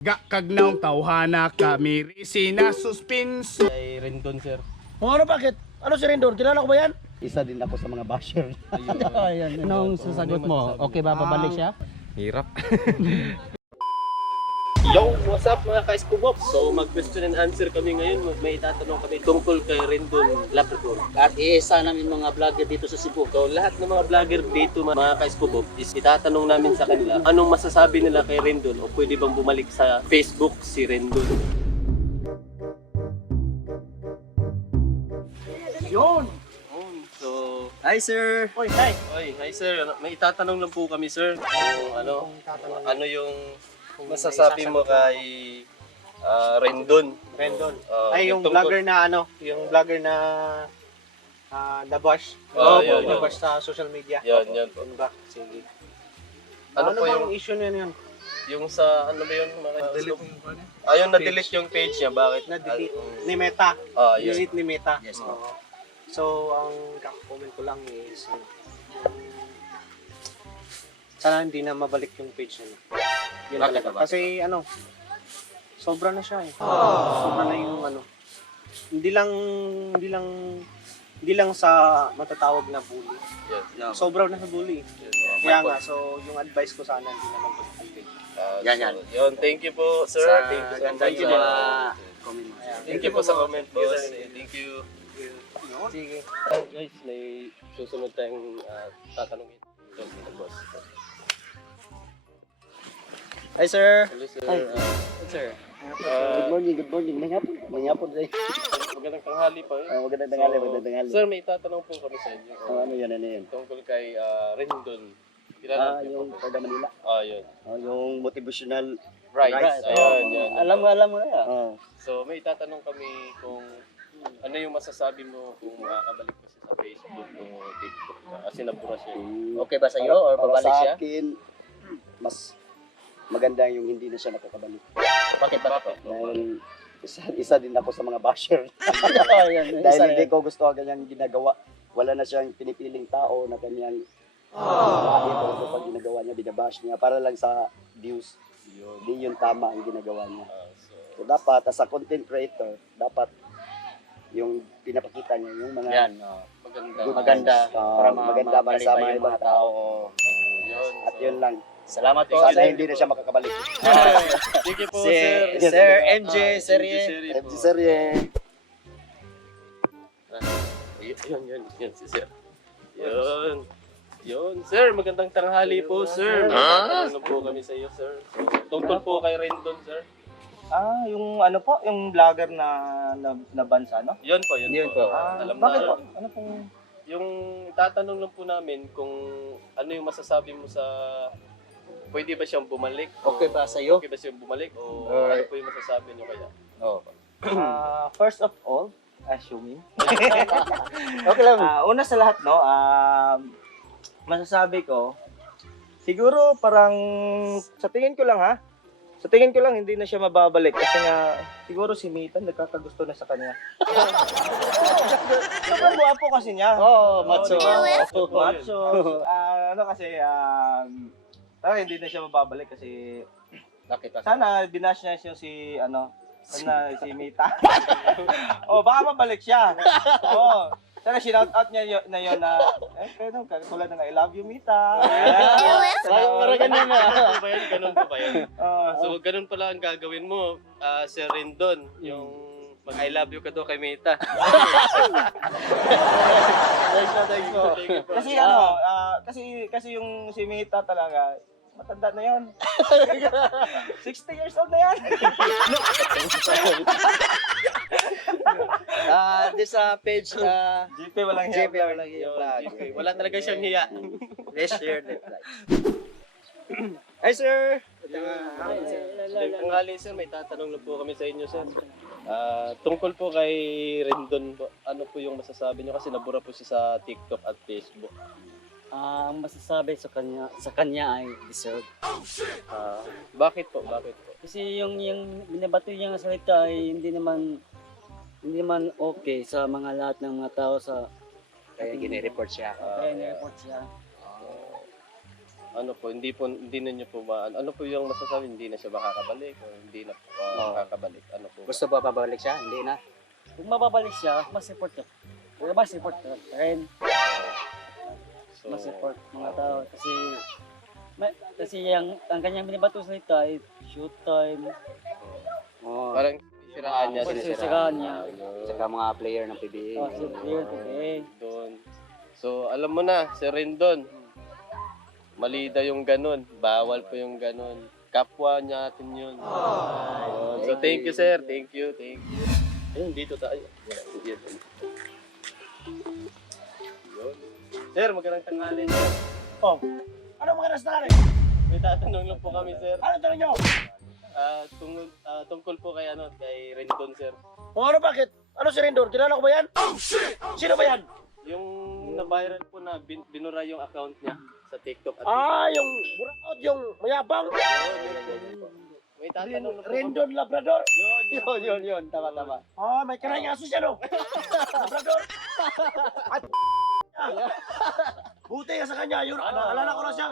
Kagnaw tawhana kami risina suspenso. Kay Rendon, sir. O ano, bakit? Ano si Rendon? Kilala ko ba yan? Isa din ako sa mga basher. Ayun. Anong sasagot mo? Okay ba, babalik siya? Hirap. Yo, what's up mga ka-Skubop? So mag-question and answer kami ngayon. May itatanong kami tungkol kay Rendon Labrador. At iisa namin mga vlogger dito sa Cebu. So lahat ng mga vlogger dito mga ka-Skubop is itatanong namin sa kanila anong masasabi nila kay Rendon o pwede bang bumalik sa Facebook si Rendon. Yun! So, Hi sir! Oy, hi! hi sir, may itatanong lang po kami sir. Kung ano yung masasabi mo kay Rendon? Rendon. yung Ay, yung tungkol- vlogger na yung vlogger na nabash. Yun. Nabash sa social media. Yan po. Yun ba? Sige. Ano Ano po bang yung issue niyan yun? yung sa ano ba yun? Ayun, na-delete yung page niya. Bakit? Na-delete ni Meta. Yes. Delete ni Meta. Yes, Oo. So, ang comment ko lang is sana hindi na mabalik yung page niya. Yun Bakit talaga. ba? Kasi sobra na siya eh. Sobra na yung hindi lang sa matatawag na bully. Yes. Sobra na sa bully. Kaya nga, so yung advice ko sana hindi na mabalik yung page. Yan. Yun, thank you po, sir. Thank you so ganda much. yun. Comment. Thank you po sa comment, boss. Thank you. Sige. Guys, may susunod tayong tatanungin. So, boss. Hi sir! Hello, sir. Sir. Ah, Good morning. May hapon day. magandang tanghali po. Magandang tanghali. Sir, may tatanong po kami sa inyo. Ano yan? Tungkol kay Rendon. Kilala niyo Yung po. Porda Manila. Yun. Yung motivational. Right. Right. Ayun, yan. Alam mo na yan. So, may tatanong kami kung ano yung masasabi mo kung makakabalik pa siya sa Facebook o TikTok na kasi nabura siya. Okay ba sa'yo or Para babalik sa siya? akin, mas maganda yung hindi na siya nakakabalik. Bakit ba? Dahil isa din ako sa mga basher. Yan, Dahil hindi ko gusto ang kanyang ginagawa. Wala na siyang pinipiling tao na kanyang kahit ano pag ginagawa niya, binabash niya para lang sa views. Yun. Hindi yun tama ang ginagawa niya. So, So dapat, as a content creator, dapat yung pinapakita niya, yung mga Yan. maganda. good Maganda. things, Para maganda para sa makalipay mga yung ibang mga tao. Yun. At yun lang. Salamat po. Sana hindi na siya makakabalik. Thank you po, Si sir. Sir MJ MJ Serye. FG Serye. Yun, si sir. Yun, sir, magandang tanghali po, sir. Ano po kami sa iyo, sir. So, tungkol po kay Rendon, sir. Yung yung vlogger na bansa, no? Yun po. Yun po. Alam Bakit na. po? Ano pong Yung tatanong lang po namin kung ano yung masasabi mo sa pwede ba siyang bumalik? Okay ba sa'yo? Okay ba siyang bumalik? O Or- ano po yung masasabi niyo kaya? Oo. first of all, assuming. Okay lang. Una sa lahat, no, masasabi ko, siguro parang, sa tingin ko lang hindi na siya mababalik kasi nga, siguro si Mita nagkakagusto na sa kanya. Sobrang guwapo kasi niya. Oo, macho. Macho. Hindi na siya mababalik kasi, Bakit? sana binash niya siya si Mita. Baka mabalik siya. Sana shinout out niya na yun na, tulad ng I love you, Mita. Parang ganun na. Ganun po ba yan? So, ganun pala ang gagawin mo, Sir Rendon, yung mag-I love you ka daw kay Mita. Thanks po. Kasi yung si Mita talaga, matanda na yan. 60 years old na yan. This page, JP walang hiya. JP walang hiya vlog. Wala talaga siyang hiya. Let's share the vlog. Hi, sir. Tanghali, sir, may tatanong lang po kami sa inyo, sir. Tungkol po kay Rendon, ano po yung masasabi niyo kasi nabura po siya sa TikTok at Facebook. Ang masasabi sa kanya ay deserve. Bakit po? Kasi yung binabato niyang salita ay hindi naman okay sa mga lahat ng mga tao sa Kaya gini-report siya. kaya ni-report siya. ano po, hindi na niyo po ano po yung masasabi, hindi na siya makakabalik o hindi na po makakabalik. Ano po? Gusto ba babalik siya? Hindi na. Kung mababalik siya, mas support ka. Mas support ka rin. So, Mas support mga tao. Kasi ang kanyang binibato salita ay shoot time. Oo. parang siraan niya. Sinisiraan niya. Saka mga player ng PBA. Oh, si player, okay. Doon. So, alam mo na, si Rendon, mali daw yung ganun. Bawal po yung ganun. Kapwa natin yun. Ayun. So, thank you, sir. Thank you. Ayun, dito tayo. Yun. Sir, magandang tanghali, sir. Oh, ano mga nasnari? May tatanong lang po kami, sir. Ano tanong nyo? Tungkol po kay Rendon, sir. O ano bakit? Ano si Rendon? Kilala ko ba yan? Oh shit! Sino ba yan? Yung na-viral po na binura yung account niya sa TikTok at Yung buraot, yung mayabang. may tatanong lang po. Rendon Labrador. Yun. Tama. May kanay aso siya, no? Labrador. Buti ka sa kanya, yun. Alala ko na siya.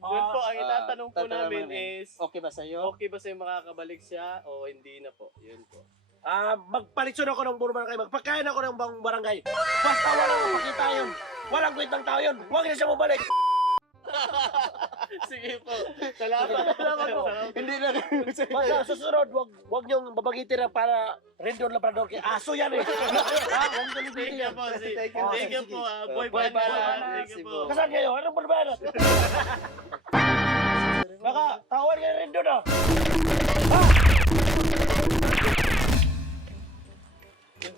Yun po, ang itatanong po namin is, Okay ba sa'yo? okay ba sa'yo makakabalik siya o hindi na po? Yun po. Magpalitson ako ng buong barangay. Magpakain ako ng buong barangay. Basta walang makita yun. Walang kwentang tao yun. Huwag niya siya mabalik. Sige po. Salamat po. Hindi na. Basta susunod, wag niyong babagitin na para Rendon Labrador. Kaya aso yan eh. Huwag niyo Thank you po. Thank you po. Boy Boy Bana. Thank you po. Kasan kayo? Anong barbaran? Baka tawar kayo Rendon ah.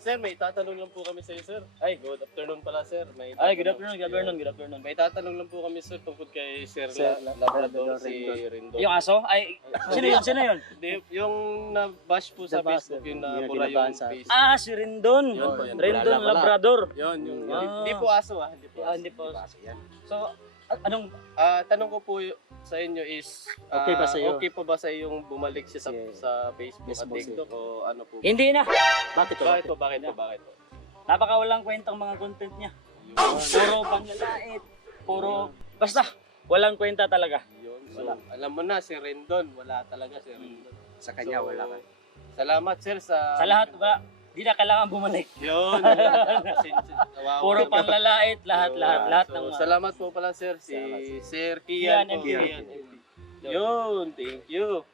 Sir, may tatanong lang po kami sa iyo, sir. Ay, good afternoon pala, sir. Good afternoon. May tatanong lang po kami, sir, tungkol kay Sir Labrador, Labrador, si Rendon. Yung aso? Ay, sino yun? Yung na-bash po sa Facebook, yung nabura yung face. Si Rendon. Yun po, yun. Rendon Labrador. Yun, yung Ah. Hindi po aso, Hindi po aso. Hindi po. So, anong Tanong ko po sa inyo is, Okay ba sa'yo? okay po ba sa yung bumalik siya sa Facebook at Facebook, TikTok o ano po? hindi na. Bakit to? Bakit po? Napakawalang kwentang mga content niya. Puro panlalait, basta walang kwenta talaga. Yun. So, alam mo na, si Rendon, wala talaga si Rendon. Sa kanya, wala ka. Salamat, sir, Sa lahat ba, di na kailangan bumalik. Yun. Puro panlalait, lahat ng mga. Salamat po pala, sir. Si Sir Kian Kian. MD. Yun, thank you.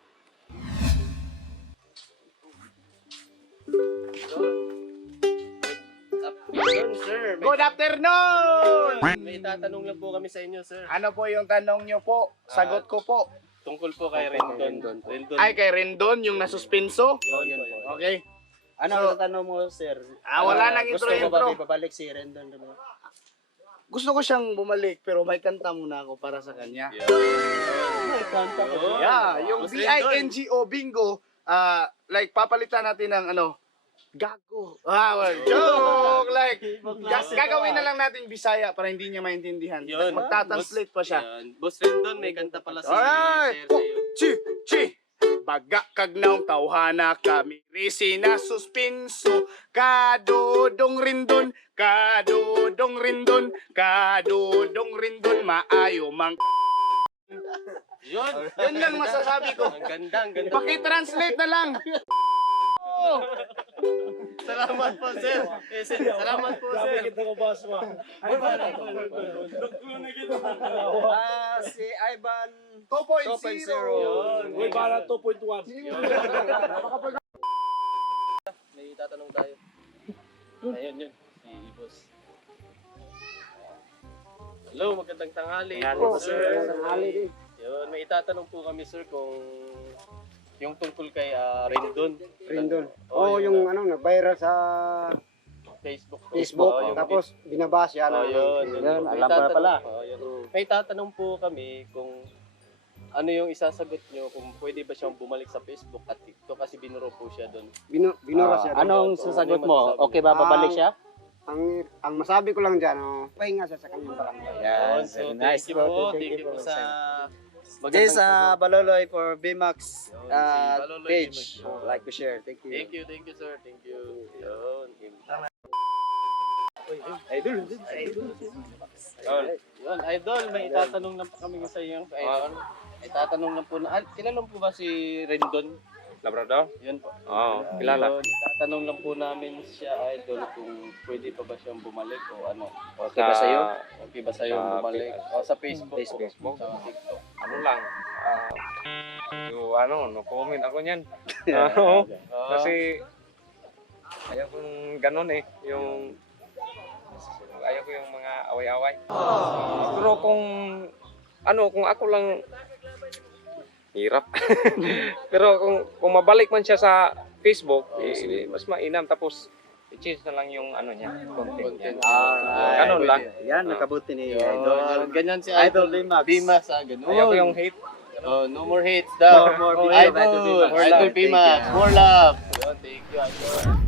Yun, sir. Good afternoon! May tatanong lang po kami sa inyo, sir. Ano po yung tanong nyo po? Sagot ko po. Tungkol po kay Rendon. Ay, kay Rendon, yung nasuspenso? Yun po. Okay. Ano ang tanong mo, sir? Wala nang Gusto mo ba intro. babalik si Rendon? Gusto ko siyang bumalik, pero may kanta muna ako para sa kanya. Yun. Yeah, yung Boss Rendon. BINGO bingo, like papalitan natin ng gago. Joke! Like, gagawin na lang natin Bisaya para hindi niya maintindihan. Yun. Magta-translate pa siya. Yan. Boss Rendon, may kanta pala si Alright! Sir sa'yo. Chi! Baga kagnaw tawhana kami risi na suspenso kadodong rindon maayo mang Yun. Yun lang masasabi ko. Ang ganda. Paki-translate na lang. Salamat po, sir. Salamat po, sir. ko boss mo. Si Ivan 2.0. Uy, para 2.1. May tatanong tayo. Ayun yun. Si Boss. Hello, magandang tanghali. Sir. Yun, may itatanong po kami, sir, kung yung tungkol kay Rendon. yung nag-viral sa Facebook. Facebook, Oh, yung tapos binabas yan. yun. alam ko na pala. May tatanong po kami kung ano yung isasagot nyo, kung pwede ba siyang bumalik sa Facebook at TikTok kasi binuro po siya doon. Binura siya. Anong sasagot mo? Okay ba babalik siya? Ang masabi ko lang dyan, pahinga siya sa kanyang barangay. Yan. So, Nice thank you po. Thank you po sa This magandang Baloloy for BMAX Yun, si Baloloy page. BMAX. Like to share. Thank you. Thank you, sir. Thank you. Yun. Yun, idol, may itatanong lang po kami sa iyo, idol. Itatanong lang po na, kilala mo po ba si Rendon? Labrador? Yun po. Oo, kilala. Yun, itatanong lang po namin siya, idol, kung pwede pa ba siyang bumalik o ano. Okay ba sa'yo? Okay ba sa'yo Sa bumalik? O sa Facebook. Facebook. Sa TikTok. Ano lang, no comment ako niyan. Oo, kasi ayaw kong ganun eh, ayaw ko yung mga away-away. Pero kung ako lang, hirap. Pero kung mabalik man siya sa Facebook, mas mainam, tapos i-change na lang yung ano niya, content niya. Ganun lang. Yan, nakabuti ni Yun, Idol. ganyan si Idol Idol Bimax. Bimax, ganun. Ayaw ko yung hate. Oh, no more hates daw. No more video, Idol, Idol Bimax. More Idol love. Bimax, more love. Yun, thank you, Idol.